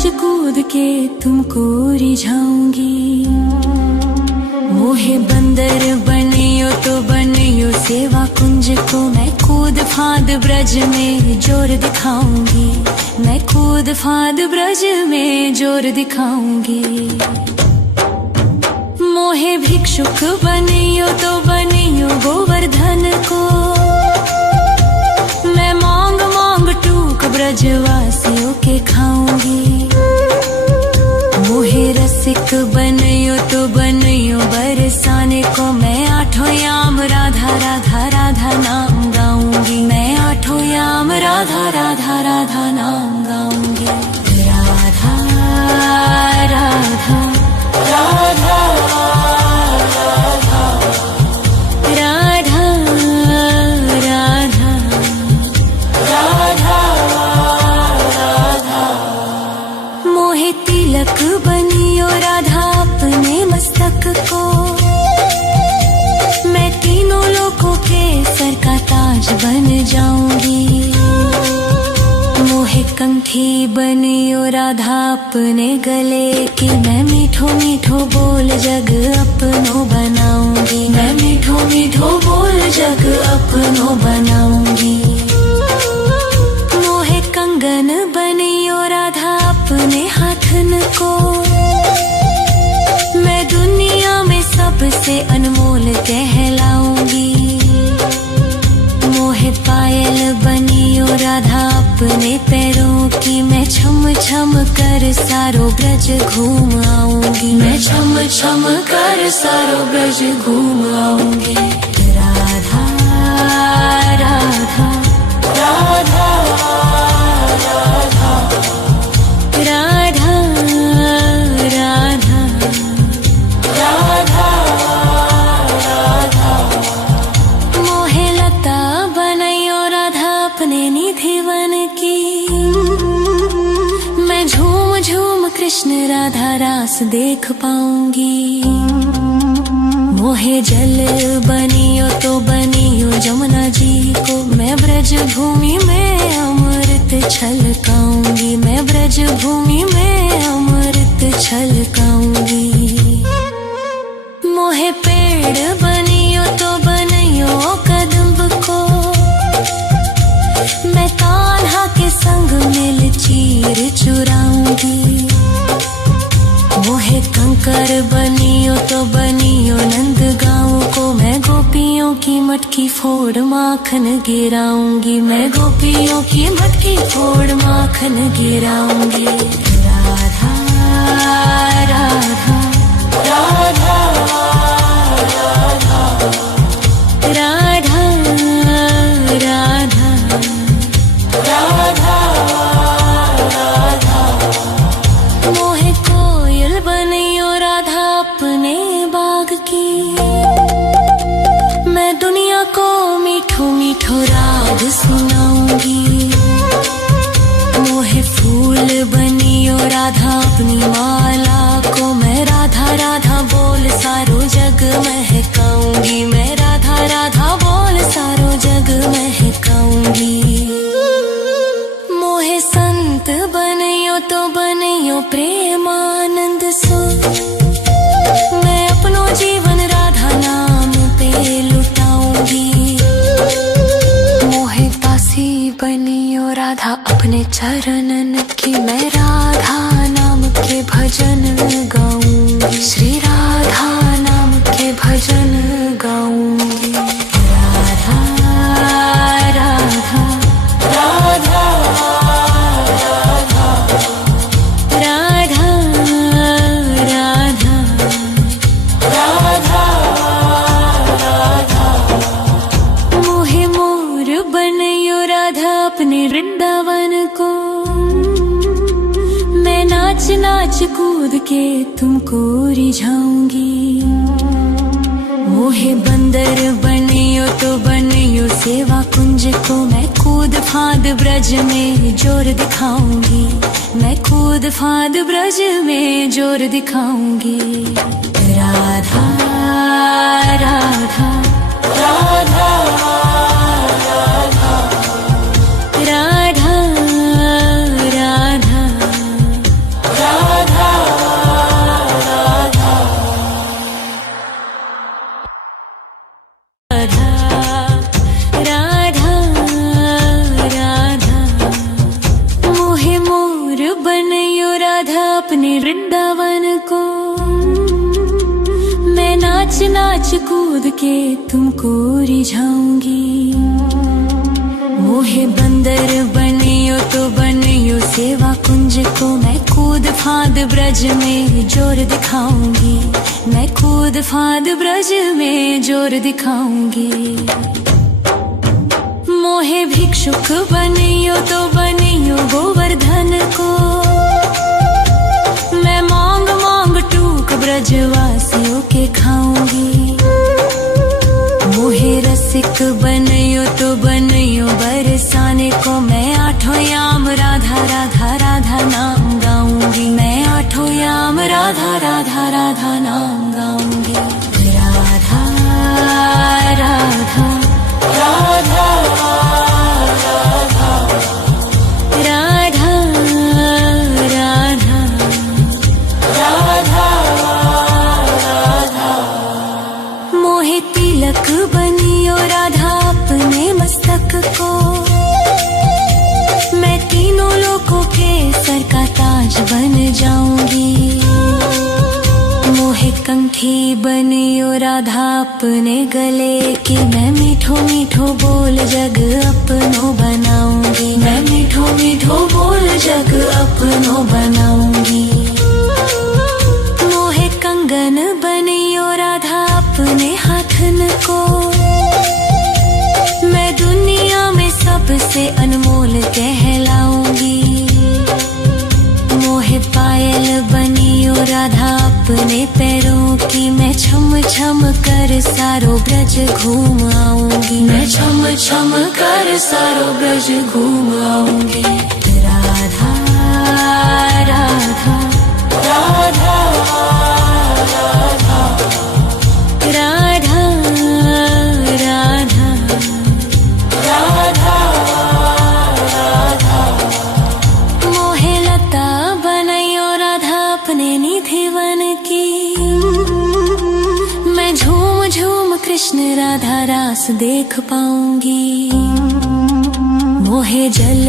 नाच कूद के तुमको रिझाऊंगी। मोहे बंदर बनियो तो बनियो सेवा कुंज को, मैं कूद फांद ब्रज में जोर दिखाऊंगी। मैं कूद फांद ब्रज में जोर दिखाऊंगी। मोहे भिक्षुक बनियो तो बनियो गोवर्धन को, मैं मांग मांग टूक ब्रजवासियों के खाऊंगी। मोहे रसिक बनियो तो बनियो बरसाने को, मैं आठों याम राधा राधा राधा नाम गाऊंगी। मैं आठों याम राधा राधा राधा नाम गाऊंगी। राधा राधा राधा तिलक बनियो राधा अपने मस्तक को, मैं तीनों लोगों के सर का ताज बन जाऊंगी। मोहे कंठी बनियो राधा अपने गले की, मैं मीठो मीठो बोल जग अपनो बनाऊंगी। मैं मीठो मीठो बोल जग अपनो बनाऊंगी। मोहे कंगन बनियो राधा अपने हाथन को, मैं दुनिया में सबसे अनमोल कहलाऊंगी। मोहे पायल बनियो राधा अपने पैरों की, मैं छम छम कर सारो ब्रज घूम आऊंगी। मैं छम छम कर सारो ब्रज घूम आऊंगी। राधा राधा राधा राधा राधा राधा राधा राधा। मोहे लता बनैयो राधा अपने निधिवन की, मैं झूम झूम कृष्ण राधा रास देख पाऊंगी। मोहे जल बनियो तो बनियो जमुना जी को, मैं ब्रज भूमि में अमृत छलकाऊंगी। मैं ब्रज भूमि में अमृत छलकाऊंगी। मोहे पेड़ बनियो तो बनियो कदम्ब को, मैं कान्हा के संग मिल चीर चुराऊंगी। मोहे कंकर बनियो तो बनियो नंद गाँव को, मैं गोपियों की मटकी फोड़ माखन गिराऊंगी। मैं गोपियों की मटकी फोड़ माखन गिराऊंगी। राधा राधा राधा राधा राधा राधा राधा राधा। मोहे कोयल बनियो राधा अपने बाग की, मैं दुनिया को मीठो मीठो राग सुनाऊंगी। मोहे फूल बनियो राधा अपनी माला को, मैं राधा राधा बोल सारो जग महकाऊंगी। मैं राधा राधा बोल सारो जग महकाऊंगी। मोहे संत बनियो तो बनियो प्रेमानंद सो, मैं अपनो जीवन राधा नाम पे लुटाऊंगी। मोहे दासी बनियो राधा अपने चरणन की, मैं राधा नाम के भजन गाऊंगी। श्री राधा नाम के भजन गाऊंगी। राधा राधा राधा राधा राधा राधा राधा राधा। मोहे मोर बनियो राधा अपने वृंदावन को, मैं नाच नाच कूद के तुमको रिझाऊंगी। मोहे बंदर बनियो तो बनियो सेवा कुंज को, मैं कूद फांद ब्रज में जोर दिखाऊंगी। मैं कूद फांद ब्रज में जोर दिखाऊंगी। राधा राधा राधा राधा राधा राधा अपने वृंदावन को। मैं नाच नाच कूद के तुमको रिझाऊंगी। मोहे बंदर बनियो तो बनियो सेवा कुंज को। मैं कूद फांद ब्रज में जोर दिखाऊंगी। मैं कूद फांद ब्रज में जोर दिखाऊंगी। मोहे भिक्षुक बनियो तो बनियो गोवर्धन को। मैं मांग मांग टूक ब्रजवासियों के खाऊंगी। मोहे रसिक बनियो तो बनियो बरसाने को। मैं आठों याम राधा राधा राधा नाम गाऊंगी। मैं आठों याम राधा राधा राधा नाम गाऊंगी। राधा राधा राधा राधा राधा राधा। मोहे तिलक बनियो राधा अपने मस्तक को। मैं तीनों लोगों के सर का ताज बन जाऊंगी। मोहे कंठी बनियो राधा अपने गले की। मैं मीठो मीठो बोल जग अपनो बनाऊंगी। मैं मीठो मीठो बोल जग अपनो बनाऊंगी। मोहे कंगन बनियो राधा अपने हाथन को। मैं दुनिया में सबसे अनमोल कहलाऊंगी। मोहे पायल बनियो राधा अपने पैरों की। मैं छम छम कर सारो ब्रज घूम आऊंगी। मैं छम छम कर सारो ब्रज घूम आऊंगी। राधा राधा राधा राधा राधा राधा राधा। मोहे लता बनैयो राधा अपने निधिवन की। मैं झूम झूम कृष्ण राधा रास देख पाऊंगी। मोहे जल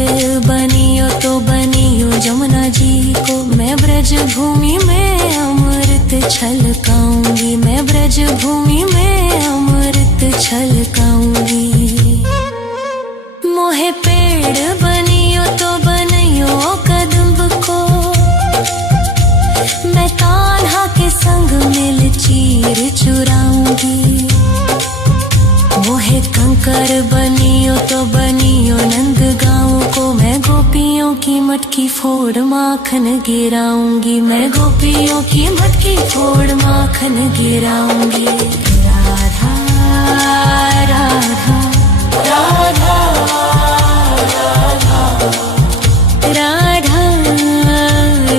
बनियो तो बनियो जमुना जी को। मैं ब्रज भूमि में अमृत छलकाऊंगी। मैं ब्रज भूमि में अमृत छलकाऊंगी। मोहे पेड़ बनियो तो बनियो कदम्ब को। मैं कान्हा के संग मिल चीर चुराऊंगी। मोहे कंकर बनियो तो बनियो नंद गाँव को। मैं गोपियों की मटकी फोड़ माखन गिराऊंगी। मैं गोपियों की मटकी फोड़ माखन गिराऊंगी। राधा राधा राधा राधा राधा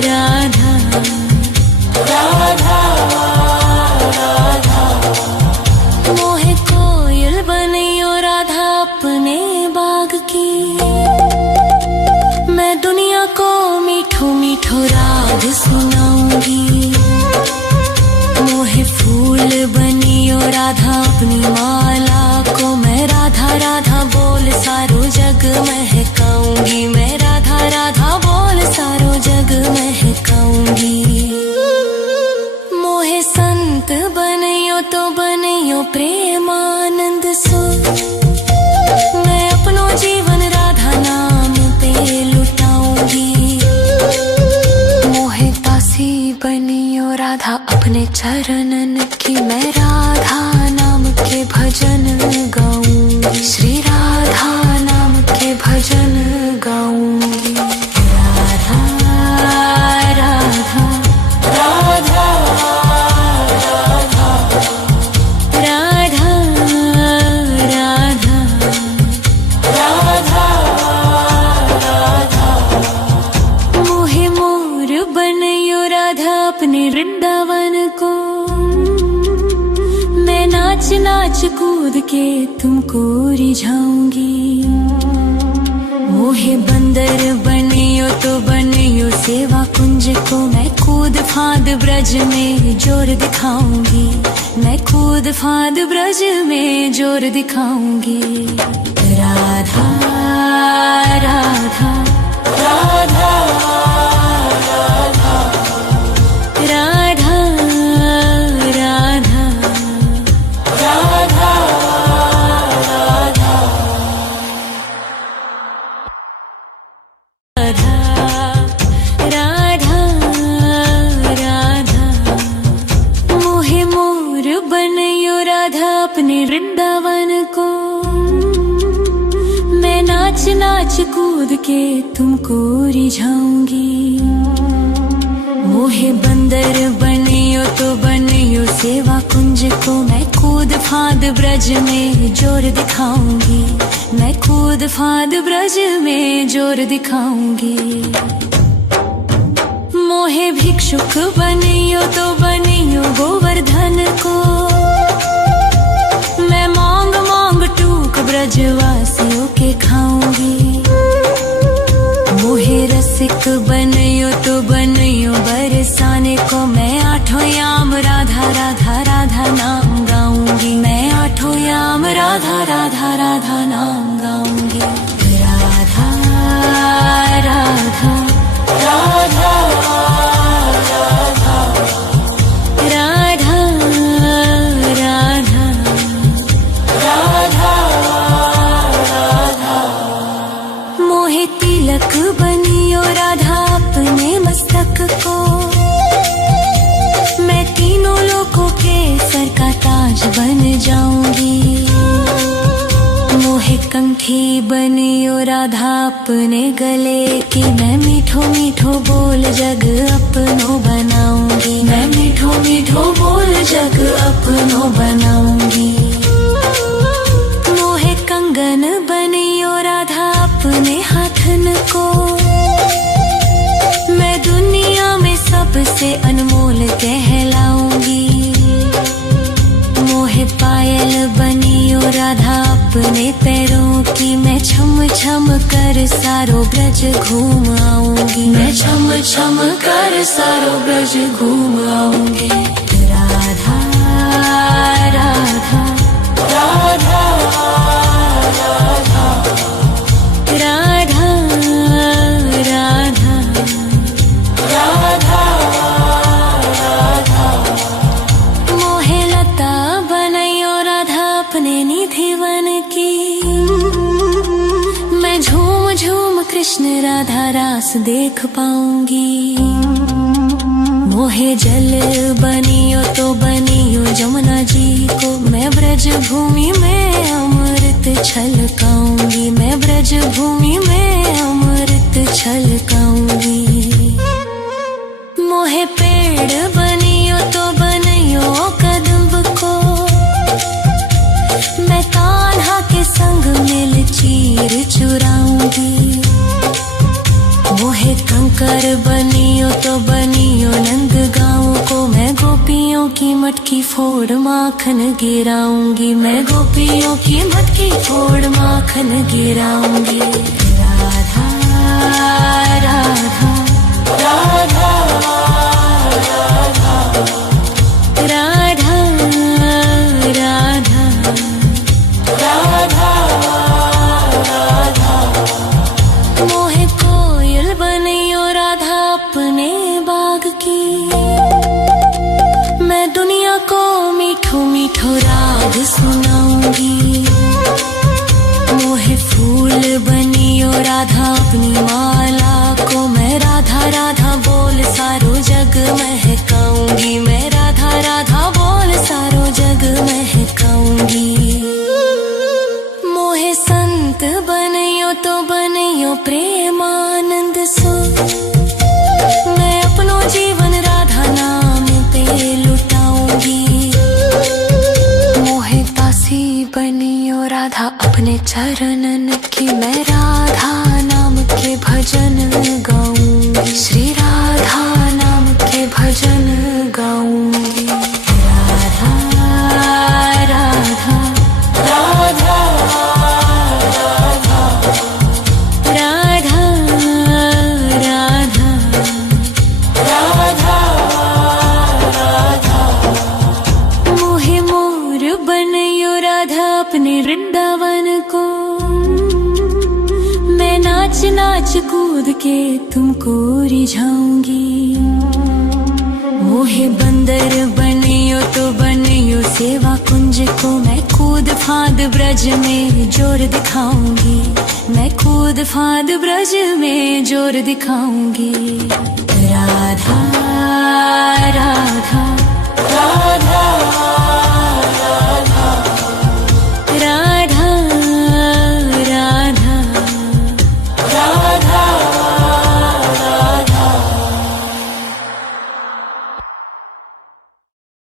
राधा राधा। मोहे कोयल बनियो राधा अपने बाग की। मैं दुनिया को मीठो मीठो राग सुनाऊंगी। मोहे फूल बनियो राधा अपनी माला को। मैं राधा राधा बोल सारो जग महकाऊंगी। मैं राधा राधा बोल सारो जग महकाऊंगी। मोहे संत बनियो तो बनियो प्रेमानंद सो। मैं अपनो जीवन राधा नाम पे लुटाऊंगी। मोहे दासी बनियो राधा अपने चरणन की। मैं राधा नाम के भजन गाऊंगी। श्री राधा नाम के भजन गाऊंगी। राधा राधा राधा राधा राधा राधा राधा। मोहे मोर बनियो राधा अपने वृंदावन को। मैं नाच नाच कूद के तुमको रिझाऊंगी। मोहे बंदर बनियो तो बनियो सेवा कुंज को। मैं कूद फांद ब्रज में जोर दिखाऊंगी। मैं कूद फांद ब्रज में जोर दिखाऊंगी। राधा राधा राधा राधा नाच कूद के तुमको रिझाऊंगी। मोहे बंदर बनियो तो बनियो सेवा कुंज को, मैं कूद फांद ब्रज में जोर दिखाऊंगी। मैं कूद फांद ब्रज में जोर दिखाऊंगी। मोहे भिक्षुक बनियो तो बनियो गोवर्धन को, मैं मांग मांग टूक ब्रजवासियों के खाऊंगी। मोहे रसिक बनियो तो बनियो बरसाने को, मैं आठों याम राधा राधा राधा नाम गाऊंगी। मैं आठों याम राधा राधा राधा नाम गाऊंगी। राधा राधा राधा तिलक बनियो राधा अपने मस्तक को, मैं तीनों लोगों के सर का ताज बन जाऊंगी। मोहे कंठी बनियो राधा अपने गले की, मैं मीठो मीठो बोल जग अपनो बनाऊंगी। मैं मीठो मीठो बोल जग अपनो बनाऊंगी। मोहे कंगन बनियो राधा अपने हाथन को, मैं दुनिया में सबसे अनमोल कहलाऊंगी। मोहे पायल बनियो राधा अपने पैरों की, मैं छम छम कर सारो ब्रज घूम आऊंगी। मैं छम छम कर सारो ब्रज घूम आऊंगी। राधा राधा राधा राधा राधा राधा राधा राधा। मोहे लता बनैयो राधा अपने निधिवन की, मैं झूम झूम कृष्ण राधा रास देख पाऊंगी। मोहे जल बनियो तो बनियो जमुना जी को, मैं ब्रज भूमि में अमृत छलकाऊंगी। मैं ब्रज भूमि में अमृत छलकाऊंगी। मोहे पेड़ बनियो तो बनियो कदम्ब को, मैं कान्हा के संग मिल चीर चुराऊंगी। मोहे कंकर बनियो तो बनियो नंद गाँव को, मैं गोपियों की मटकी फोड़ माखन गिराऊंगी। मैं गोपियों की मटकी फोड़ माखन गिराऊंगी। राधा राधा राधा राधा राधा राधा राधा राधा। मोहे कोयल बनियो राधा अपने बाग की, मैं दुनिया को मीठो मीठो राग सुनाऊंगी। मोहे फूल बनियो राधा अपनी माला को, मैं राधा राधा बोल सारो जग महकाऊंगी। मैं राधा राधा बोल सारो जग महकाऊंगी। मोहे संत बनियो तो बनियो प्रेमानंद सो, मैं अपनो जीवन राधा नाम पे लुटाऊंगी। मोहे दासी बनियो राधा अपने चरणन की, मैं राधा नाम के भजन गाऊंगी। श्री राधा नाम के भजन गाऊंगी। राधा राधा राधा राधा राधा राधा राधा राधा। मोहे मोर बनियो राधा अपने वृंदावन को, मैं नाच नाच कूद के तुमको रिझाऊंगी। मोहे बंदर बनियो तो बनियो सेवा कुंज को, मैं कूद फांद ब्रज में जोर दिखाऊंगी। मैं कूद फांद ब्रज में जोर दिखाऊंगी।